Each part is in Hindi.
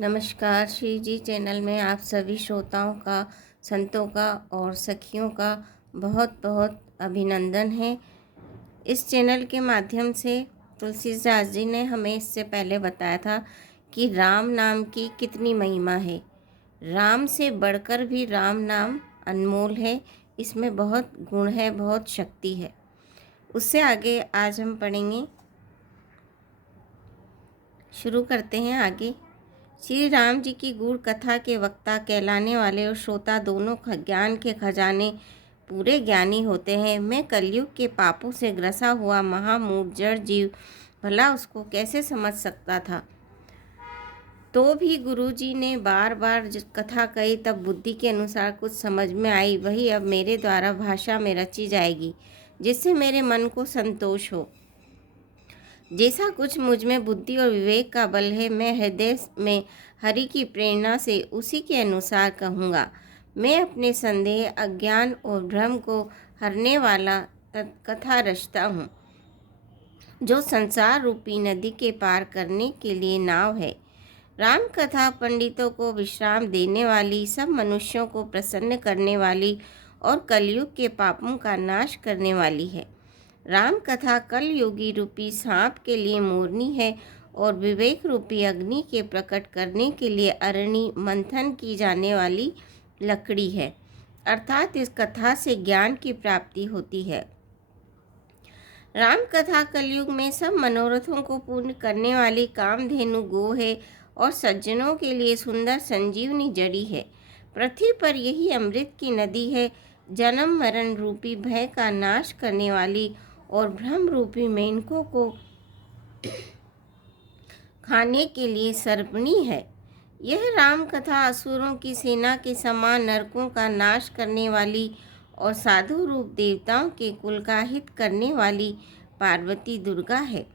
नमस्कार। श्री जी चैनल में आप सभी श्रोताओं का, संतों का और सखियों का बहुत बहुत अभिनंदन है। इस चैनल के माध्यम से तुलसीदास जी ने हमें इससे पहले बताया था कि राम नाम की कितनी महिमा है। राम से बढ़कर भी राम नाम अनमोल है, इसमें बहुत गुण है, बहुत शक्ति है। उससे आगे आज हम पढ़ेंगे। शुरू करते हैं आगे। श्री राम जी की गूढ़ कथा के वक्ता कहलाने वाले और श्रोता दोनों ज्ञान के खजाने पूरे ज्ञानी होते हैं। मैं कलयुग के पापों से ग्रसा हुआ महामूढ़ जड़ जीव भला उसको कैसे समझ सकता था। तो भी गुरुजी ने बार बार कथा कही, तब बुद्धि के अनुसार कुछ समझ में आई, वही अब मेरे द्वारा भाषा में रची जाएगी, जिससे मेरे मन को संतोष हो। जैसा कुछ मुझ में बुद्धि और विवेक का बल है, मैं हृदय में हरि की प्रेरणा से उसी के अनुसार कहूँगा। मैं अपने संदेह, अज्ञान और भ्रम को हरने वाला कथा रचता हूँ, जो संसार रूपी नदी के पार करने के लिए नाव है। राम कथा पंडितों को विश्राम देने वाली, सब मनुष्यों को प्रसन्न करने वाली और कलयुग के पापों का नाश करने वाली है। राम कथा कल योगी रूपी सांप के लिए मोरनी है और विवेक रूपी अग्नि के प्रकट करने के लिए अरणि मंथन की जाने वाली लकड़ी है। अर्थात इस कथा से ज्ञान की प्राप्ति होती है। राम कथा कलयुग में सब मनोरथों को पूर्ण करने वाली कामधेनु गो है और सज्जनों के लिए सुंदर संजीवनी जड़ी है। पृथ्वी पर यही अमृत की नदी है, जन्म मरण रूपी भय का नाश करने वाली और भ्रम रूपी मेंढकों को खाने के लिए सर्पणी है। यह राम कथा असुरों की सेना के समान नरकों का नाश करने वाली और साधु रूप देवताओं के कुल का हित करने वाली पार्वती दुर्गा है।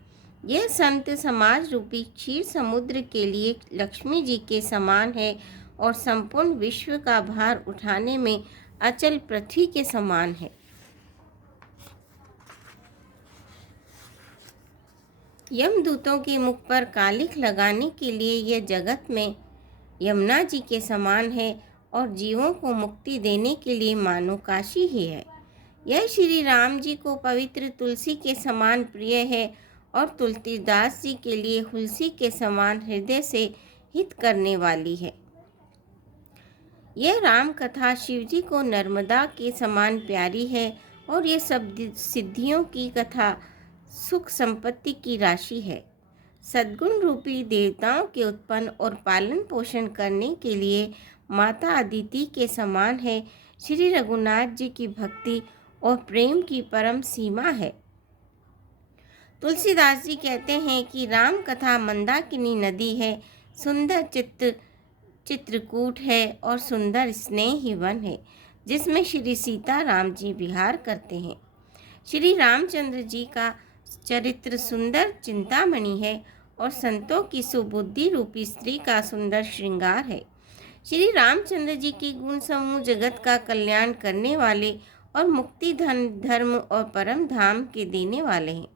यह संत समाज रूपी क्षीर समुद्र के लिए लक्ष्मी जी के समान है और संपूर्ण विश्व का भार उठाने में अचल पृथ्वी के समान है। यमदूतों के मुख पर कालिख लगाने के लिए यह जगत में यमुना जी के समान है और जीवों को मुक्ति देने के लिए मानो काशी ही है। यह श्री राम जी को पवित्र तुलसी के समान प्रिय है और तुलसीदास जी के लिए तुलसी के समान हृदय से हित करने वाली है। यह राम कथा शिव जी को नर्मदा के समान प्यारी है और यह सब सिद्धियों की कथा सुख संपत्ति की राशि है। सद्गुण रूपी देवताओं के उत्पन्न और पालन पोषण करने के लिए माता अदिति के समान है। श्री रघुनाथ जी की भक्ति और प्रेम की परम सीमा है। तुलसीदास जी कहते हैं कि राम कथा मंदाकिनी नदी है, सुंदर चित्रकूट है और सुंदर स्नेही वन है, जिसमें श्री सीता राम जी विहार करते हैं। श्री रामचंद्र जी का चरित्र सुंदर चिंतामणि है और संतों की सुबुद्धि रूपी स्त्री का सुंदर श्रृंगार है। श्री रामचंद्र जी की गुण समूह जगत का कल्याण करने वाले और मुक्ति धन धर्म और परम धाम के देने वाले हैं।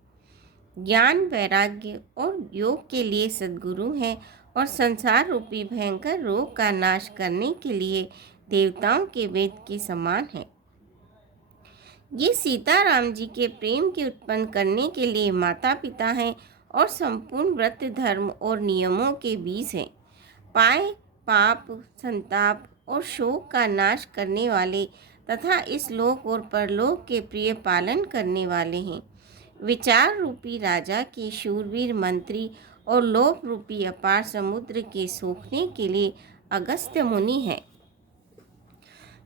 ज्ञान, वैराग्य और योग के लिए सद्गुरु हैं और संसार रूपी भयंकर रोग का नाश करने के लिए देवताओं के वेद के समान हैं। ये सीता राम जी के प्रेम के उत्पन्न करने के लिए माता पिता हैं और संपूर्ण व्रत धर्म और नियमों के बीज हैं। पाए पाप, संताप और शोक का नाश करने वाले तथा इस लोक और परलोक के प्रिय पालन करने वाले हैं। विचार रूपी राजा के शूरवीर मंत्री और लोक रूपी अपार समुद्र के सोखने के लिए अगस्त्य मुनि हैं।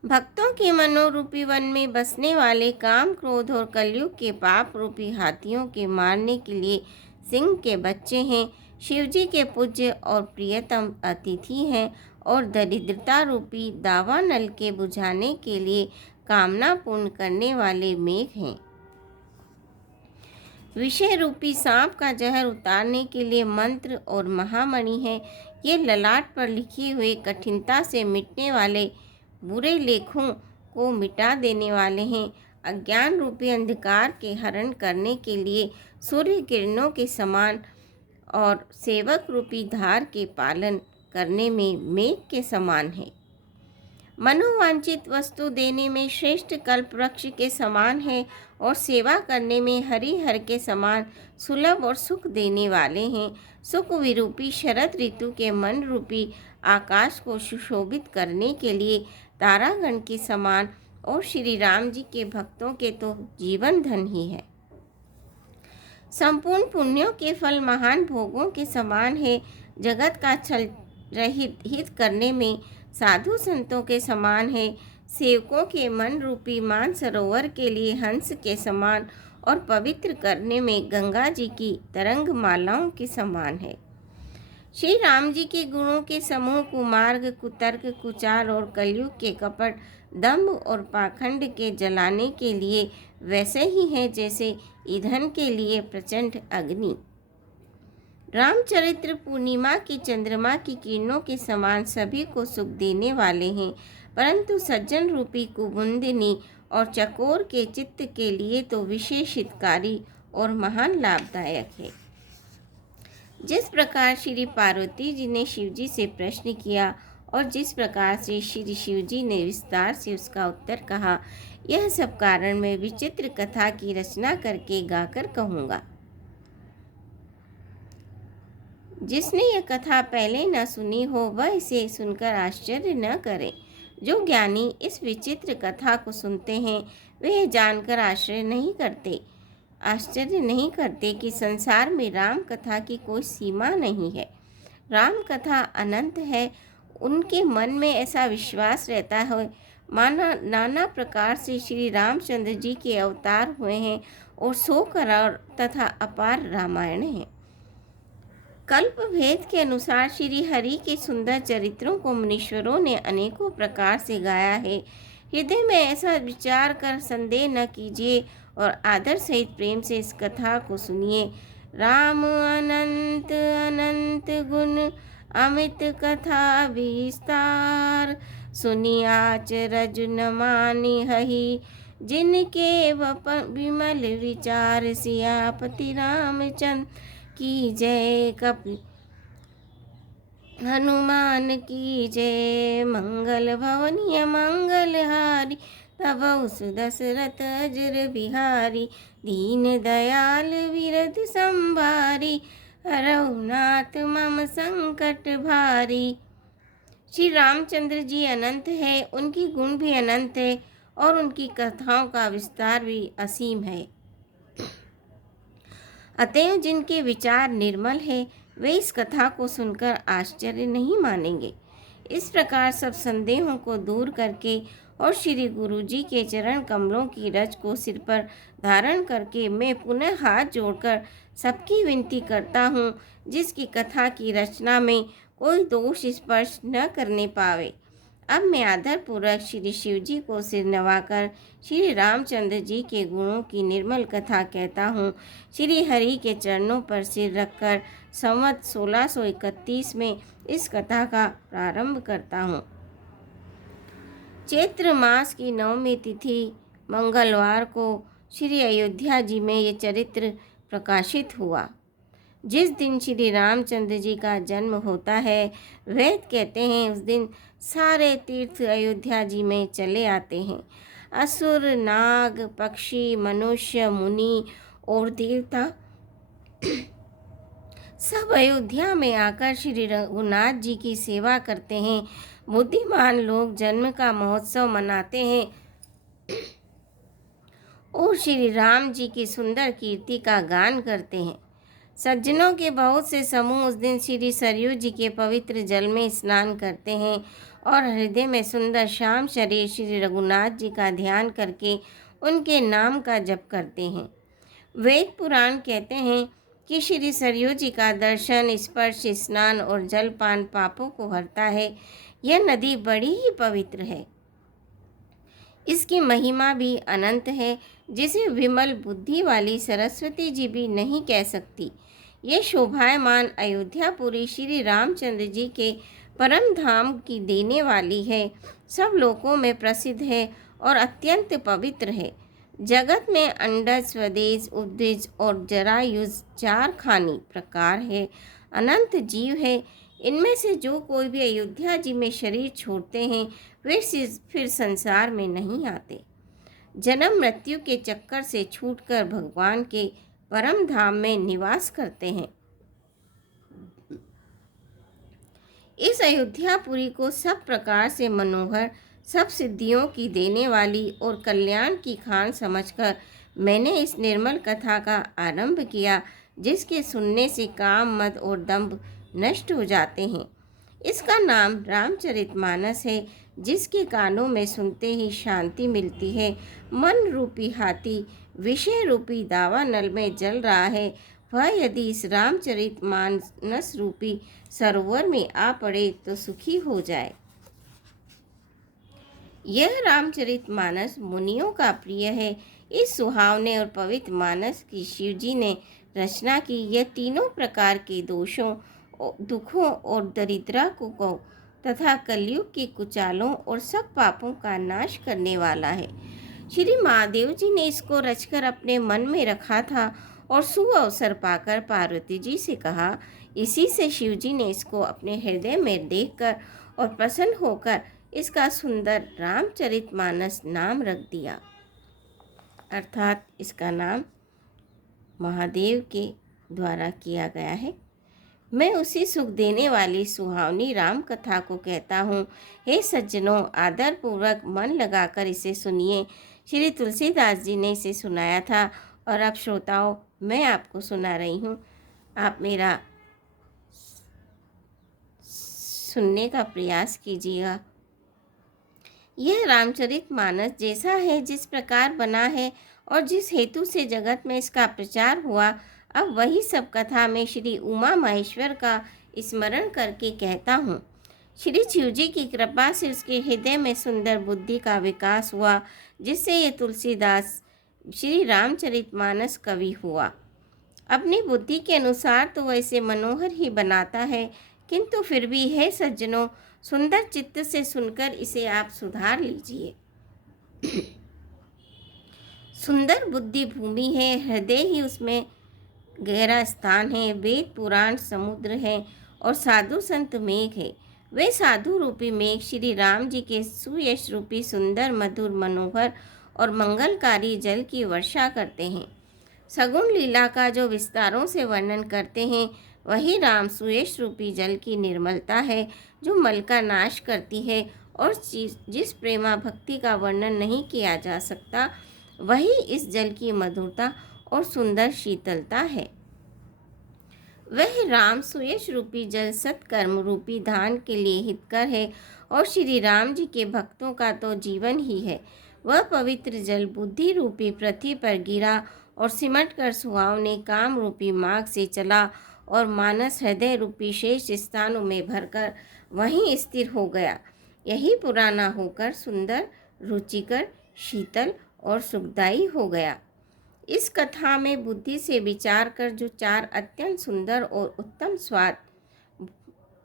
भक्तों के मनोरूपी वन में बसने वाले काम, क्रोध और कलयुग के पाप रूपी हाथियों के मारने के लिए सिंह के बच्चे हैं। शिवजी के पूज्य और प्रियतम अतिथि हैं और दरिद्रता रूपी दावानल के बुझाने के लिए कामना पूर्ण करने वाले मेघ हैं। विषय रूपी सांप का जहर उतारने के लिए मंत्र और महामणि है। ये ललाट पर लिखे हुए कठिनता से मिटने वाले बुरे लेखों को मिटा देने वाले हैं। अज्ञान रूपी अंधकार के हरण करने के लिए सूर्य किरणों के समान और सेवक रूपी धार के पालन करने में मेघ के समान है। मनोवांछित वस्तु देने में श्रेष्ठ कल्प वृक्ष के समान है और सेवा करने में हरिहर के समान सुलभ और सुख देने वाले हैं। सुख विरूपी शरद ऋतु के मन रूपी आकाश को सुशोभित करने के लिए तारागण के समान और श्री राम जी के भक्तों के तो जीवन धन ही है। संपूर्ण पुण्यों के फल महान भोगों के समान है। जगत का छल रहित हित करने में साधु संतों के समान है। सेवकों के मन रूपी मान सरोवर के लिए हंस के समान और पवित्र करने में गंगा जी की तरंग मालाओं के समान है। श्री राम जी के गुणों के समूह कुमार्ग, कुतर्क, कुचार और कलयुग के कपट, दंभ और पाखंड के जलाने के लिए वैसे ही है जैसे ईंधन के लिए प्रचंड अग्नि। रामचरित्र पूर्णिमा की चंद्रमा की किरणों के समान सभी को सुख देने वाले हैं, परंतु सज्जन रूपी कुमुदिनी और चकोर के चित्त के लिए तो विशेष हितकारी और महान लाभदायक है। जिस प्रकार श्री पार्वती जी ने शिवजी से प्रश्न किया और जिस प्रकार से श्री शिवजी ने विस्तार से उसका उत्तर कहा, यह सब कारण मैं विचित्र कथा की रचना करके गाकर कहूँगा। जिसने यह कथा पहले न सुनी हो वह इसे सुनकर आश्चर्य न करे। जो ज्ञानी इस विचित्र कथा को सुनते हैं वे जानकर आश्चर्य नहीं करते कि संसार में राम कथा की कोई सीमा नहीं है। राम कथा अनंत है। उनके मन में ऐसा विश्वास रहता है माना नाना प्रकार से श्री रामचंद्र जी के अवतार हुए हैं और 100 करोड़ तथा अपार रामायण है। कल्प भेद के अनुसार श्री हरि के सुंदर चरित्रों को मुनीश्वरों ने अनेकों प्रकार से गाया है। हृदय में ऐसा विचार कर संदेह न कीजिए और आदर सहित प्रेम से इस कथा को सुनिए। राम अनंत अनंत गुण अमित कथा विस्तार, सुनियाच रज न मानि हहि, जिनके विमल विचार, सियापति रामचंद्र की जय। कपि हनुमान की जय। मंगल भवनीय मंगलहारी, तब दशरथ अजर बिहारी, दीन दयाल विरध संभारी, रघुनाथ मम संकट भारी। श्री रामचंद्र जी अनंत है, उनकी गुण भी अनंत है और उनकी कथाओं का विस्तार भी असीम है। अतएव जिनके विचार निर्मल है वे इस कथा को सुनकर आश्चर्य नहीं मानेंगे। इस प्रकार सब संदेहों को दूर करके और श्री गुरु जी के चरण कमलों की रज को सिर पर धारण करके मैं पुनः हाथ जोड़कर सबकी विनती करता हूँ, जिसकी कथा की रचना में कोई दोष स्पर्श न करने पावे। अब मैं आदरपूर्वक श्री शिव जी को सिर नवाकर श्री रामचंद्र जी के गुणों की निर्मल कथा कहता हूँ। श्री हरि के चरणों पर सिर रखकर संवत 1631 में इस कथा का प्रारंभ करता हूँ। चैत्र मास की 9वीं तिथि मंगलवार को श्री अयोध्या जी में ये चरित्र प्रकाशित हुआ। जिस दिन श्री रामचंद्र जी का जन्म होता है, वेद कहते हैं उस दिन सारे तीर्थ अयोध्या जी में चले आते हैं। असुर, नाग, पक्षी, मनुष्य, मुनि और देवता सब अयोध्या में आकर श्री रघुनाथ जी की सेवा करते हैं। बुद्धिमान लोग जन्म का महोत्सव मनाते हैं और श्री राम जी की सुंदर कीर्ति का गान करते हैं। सज्जनों के बहुत से समूह उस दिन श्री सरयू जी के पवित्र जल में स्नान करते हैं और हृदय में सुंदर श्याम शरीर श्री रघुनाथ जी का ध्यान करके उनके नाम का जप करते हैं। वेद पुराण कहते हैं कि श्री सरयू जी का दर्शन, स्पर्श, स्नान और जलपान पापों को हरता है। यह नदी बड़ी ही पवित्र है। इसकी महिमा भी अनंत है, जिसे विमल बुद्धि वाली सरस्वती जी भी नहीं कह सकती। ये शोभायमान अयोध्यापुरी श्री रामचंद्र जी के परम धाम की देने वाली है। सब लोकों में प्रसिद्ध है और अत्यंत पवित्र है। जगत में अंडज, स्वदेश, उपद्विज और जरायुज 4 खानी प्रकार है। अनंत जीव है। इनमें से जो कोई भी अयोध्या जी में शरीर छोड़ते हैं वे फिर संसार में नहीं आते, जन्म मृत्यु के चक्कर से छूटकर भगवान के परम धाम में निवास करते हैं। इस अयोध्यापुरी को सब प्रकार से मनोहर, सब सिद्धियों की देने वाली और कल्याण की खान समझकर मैंने इस निर्मल कथा का आरंभ किया, जिसके सुनने से काम, मद और दंभ नष्ट हो जाते हैं। इसका नाम रामचरितमानस है, जिसके कानों में सुनते ही शांति मिलती है। मन रूपी हाथी विषय रूपी दावानल में जल रहा है, वह यदि इस रामचरितमानस रूपी सरोवर में आ पड़े तो सुखी हो जाए। यह रामचरितमानस मुनियों का प्रिय है। इस सुहावने और पवित्र मानस की शिव जी ने रचना की। यह तीनों प्रकार के दोषों, दुखों और दरिद्रा को तथा कलयुग के कुचालों और सब पापों का नाश करने वाला है। श्री महादेव जी ने इसको रचकर अपने मन में रखा था और सुअवसर पाकर पार्वती जी से कहा। इसी से शिव जी ने इसको अपने हृदय में देखकर और प्रसन्न होकर इसका सुंदर रामचरितमानस नाम रख दिया, अर्थात इसका नाम महादेव के द्वारा किया गया है। मैं उसी सुख देने वाली सुहावनी राम कथा को कहता हूँ। हे सज्जनों, आदरपूर्वक मन लगाकर इसे सुनिए। श्री तुलसीदास जी ने इसे सुनाया था और अब श्रोताओं मैं आपको सुना रही हूँ। आप मेरा सुनने का प्रयास कीजिएगा। यह रामचरितमानस जैसा है, जिस प्रकार बना है और जिस हेतु से जगत में इसका प्रचार हुआ, अब वही सब कथा में श्री उमा महेश्वर का स्मरण करके कहता हूँ। श्री शिव जी की कृपा से उसके हृदय में सुंदर बुद्धि का विकास हुआ, जिससे ये तुलसीदास श्री रामचरितमानस कवि हुआ। अपनी बुद्धि के अनुसार तो वैसे मनोहर ही बनाता है, किंतु फिर भी है सज्जनों, सुंदर चित्त से सुनकर इसे आप सुधार लीजिए। सुंदर बुद्धि भूमि है, हृदय ही उसमें गहरा स्थान है। वेद पुराण समुद्र है और साधु संत मेघ है। वे साधु रूपी मेघ श्री राम जी के सुयश रूपी सुंदर, मधुर, मनोहर और मंगलकारी जल की वर्षा करते हैं। सगुण लीला का जो विस्तारों से वर्णन करते हैं, वही राम सुयश रूपी जल की निर्मलता है, जो मल का नाश करती है। और जिस प्रेमा भक्ति का वर्णन नहीं किया जा सकता, वही इस जल की मधुरता और सुंदर शीतलता है। वह राम सुयश रूपी जल सत्कर्म रूपी धान के लिए हितकर है और श्री राम जी के भक्तों का तो जीवन ही है। वह पवित्र जल बुद्धि रूपी पृथ्वी पर गिरा और सिमट कर सुहावने काम रूपी मार्ग से चला और मानस हृदय रूपी शेष स्थानों में भरकर वहीं स्थिर हो गया। यही पुराना होकर सुंदर, रुचिकर, शीतल और सुखदायी हो गया। इस कथा में बुद्धि से विचार कर जो चार अत्यंत सुंदर और उत्तम स्वाद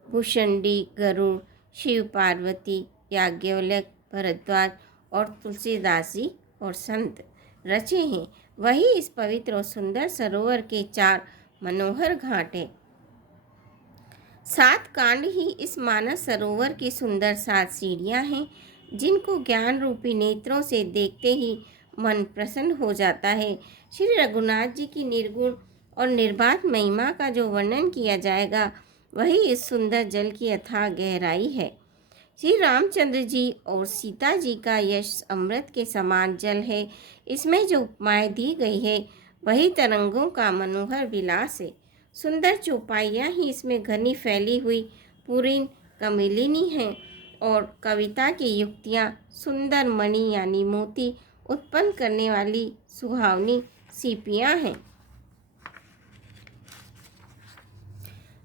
भूषंडी, गरुड़, शिव पार्वती, याज्ञवल्क्य, भरद्वाज और तुलसीदास जी और संत रचे हैं, वही इस पवित्र और सुंदर सरोवर के चार मनोहर घाट है। 7 कांड ही इस मानस सरोवर की सुंदर 7 सीढ़ियाँ हैं, जिनको ज्ञान रूपी नेत्रों से देखते ही मन प्रसन्न हो जाता है। श्री रघुनाथ जी की निर्गुण और निर्बाध महिमा का जो वर्णन किया जाएगा, वही इस सुंदर जल की अथाह गहराई है। श्री रामचंद्र जी और सीता जी का यश अमृत के समान जल है। इसमें जो उपमाएं दी गई है, वही तरंगों का मनोहर विलास है। सुंदर चौपाइयाँ ही इसमें घनी फैली हुई पूर्ण कमलिनी हैं और कविता की युक्तियाँ सुंदर मणि यानी मोती उत्पन्न करने वाली सुहावनी सीपियाँ हैं।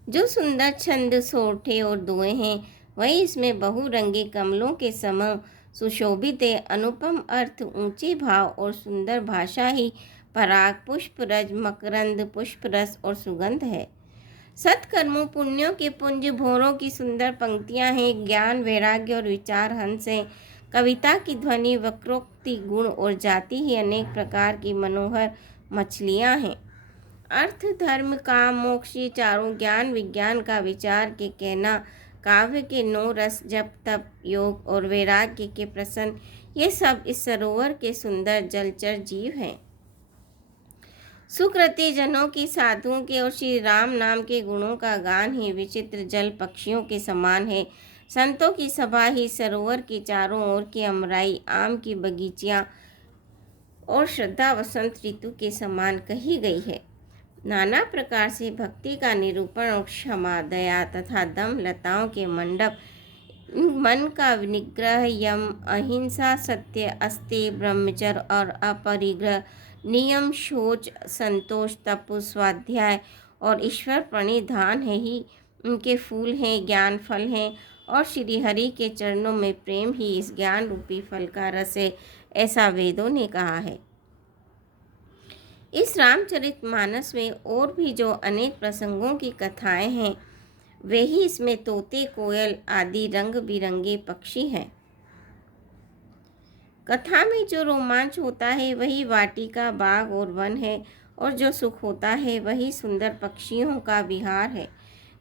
जो सुंदर छंद, सोरठे और दोए हैं, वही इसमें बहुरंगे कमलों के समूह सुशोभित है। अनुपम अर्थ, ऊंचे भाव और सुंदर भाषा ही पराग, पुष्परज, मकरंद, पुष्परस और सुगंध है। सत्कर्मों, पुण्यों के पुंज भोरों की सुंदर पंक्तियां हैं। ज्ञान, वैराग्य और विचार हंस हैं। कविता की ध्वनि, वक्रोक्ति, गुण और जाति ही अनेक प्रकार की मनोहर मछलियां हैं। अर्थ धर्म काम मोक्ष ये चारों ज्ञान विज्ञान का विचार के कहना, काव्य के 9 रस जप तप योग और वैराग्य के प्रसन्न, ये सब इस सरोवर के सुंदर जलचर जीव हैं। सुकृति जनों की, साधुओं के और श्री राम नाम के गुणों का गान ही विचित्र जल पक्षियों के समान है। संतों की सभा ही सरोवर के चारों ओर की अमराई, आम की बगीचियाँ और श्रद्धा वसंत ऋतु के समान कही गई है। नाना प्रकार से भक्ति का निरूपण और क्षमा दया तथा दम लताओं के मंडप, मन का निग्रह, यम अहिंसा सत्य अस्तेय ब्रह्मचर्य और अपरिग्रह, नियम शौच संतोष तप स्वाध्याय और ईश्वर प्रणिधान है ही उनके फूल हैं, ज्ञान फल हैं और श्री हरि के चरणों में प्रेम ही इस ज्ञान रूपी फल का रस है, ऐसा वेदों ने कहा है। इस रामचरितमानस में और भी जो अनेक प्रसंगों की कथाएं हैं, वे ही इसमें तोते कोयल आदि रंग बिरंगे पक्षी हैं। कथा में जो रोमांच होता है वही वाटिका बाग और वन है, और जो सुख होता है वही सुंदर पक्षियों का विहार है।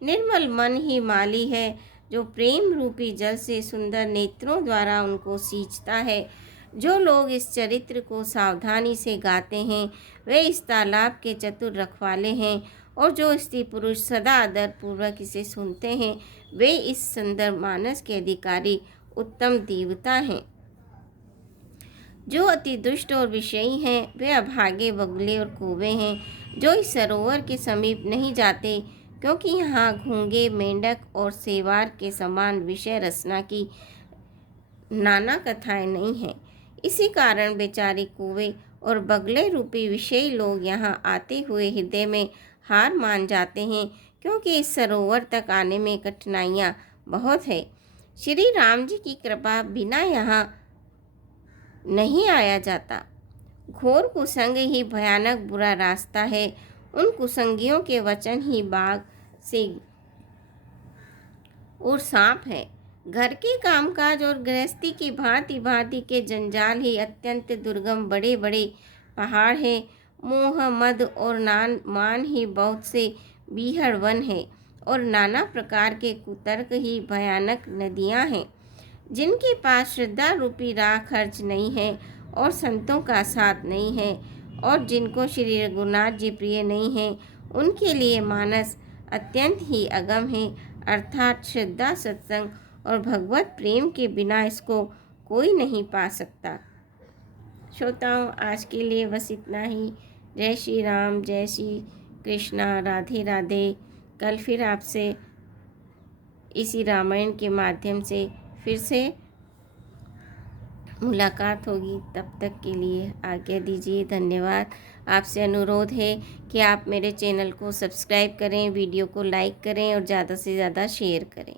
निर्मल मन ही माली है, जो प्रेम रूपी जल से सुंदर नेत्रों द्वारा उनको सींचता है। जो लोग इस चरित्र को सावधानी से गाते हैं वे इस तालाब के चतुर रखवाले हैं, और जो स्त्री पुरुष सदा आदर पूर्वक इसे सुनते हैं वे इस सुंदर मानस के अधिकारी उत्तम देवता हैं। जो अति दुष्ट और विषयी हैं वे अभागे बगुले और कौवे हैं, जो इस सरोवर के समीप नहीं जाते, क्योंकि यहाँ घूंगे मेंढक और सेवार के समान विषय रचना की नाना कथाएं नहीं हैं। इसी कारण बेचारे कौवे और बगले रूपी विषयी लोग यहाँ आते हुए हृदय में हार मान जाते हैं, क्योंकि इस सरोवर तक आने में कठिनाइयाँ बहुत है। श्री राम जी की कृपा बिना यहाँ नहीं आया जाता। घोर कुसंग ही भयानक बुरा रास्ता है, उन कुसंगियों के वचन ही बाघ से और सांप है। घर के कामकाज और गृहस्थी की भांति भांति के जंजाल ही अत्यंत दुर्गम बड़े बड़े पहाड़ है। मोह मद और मान ही बहुत से बीहड़ वन है, और नाना प्रकार के कुतर्क ही भयानक नदियां हैं। जिनके पास श्रद्धा रूपी राह खर्च नहीं है और संतों का साथ नहीं है, और जिनको श्री रघुनाथ जी प्रिय नहीं है, उनके लिए मानस अत्यंत ही अगम है, अर्थात श्रद्धा सत्संग और भगवत प्रेम के बिना इसको कोई नहीं पा सकता। श्रोताओं, आज के लिए बस इतना ही। जय श्री राम, जय श्री कृष्णा, राधे राधे। कल फिर आपसे इसी रामायण के माध्यम से फिर से मुलाकात होगी। तब तक के लिए आज्ञा दीजिए। धन्यवाद। आपसे अनुरोध है कि आप मेरे चैनल को सब्सक्राइब करें, वीडियो को लाइक करें और ज़्यादा से ज़्यादा शेयर करें।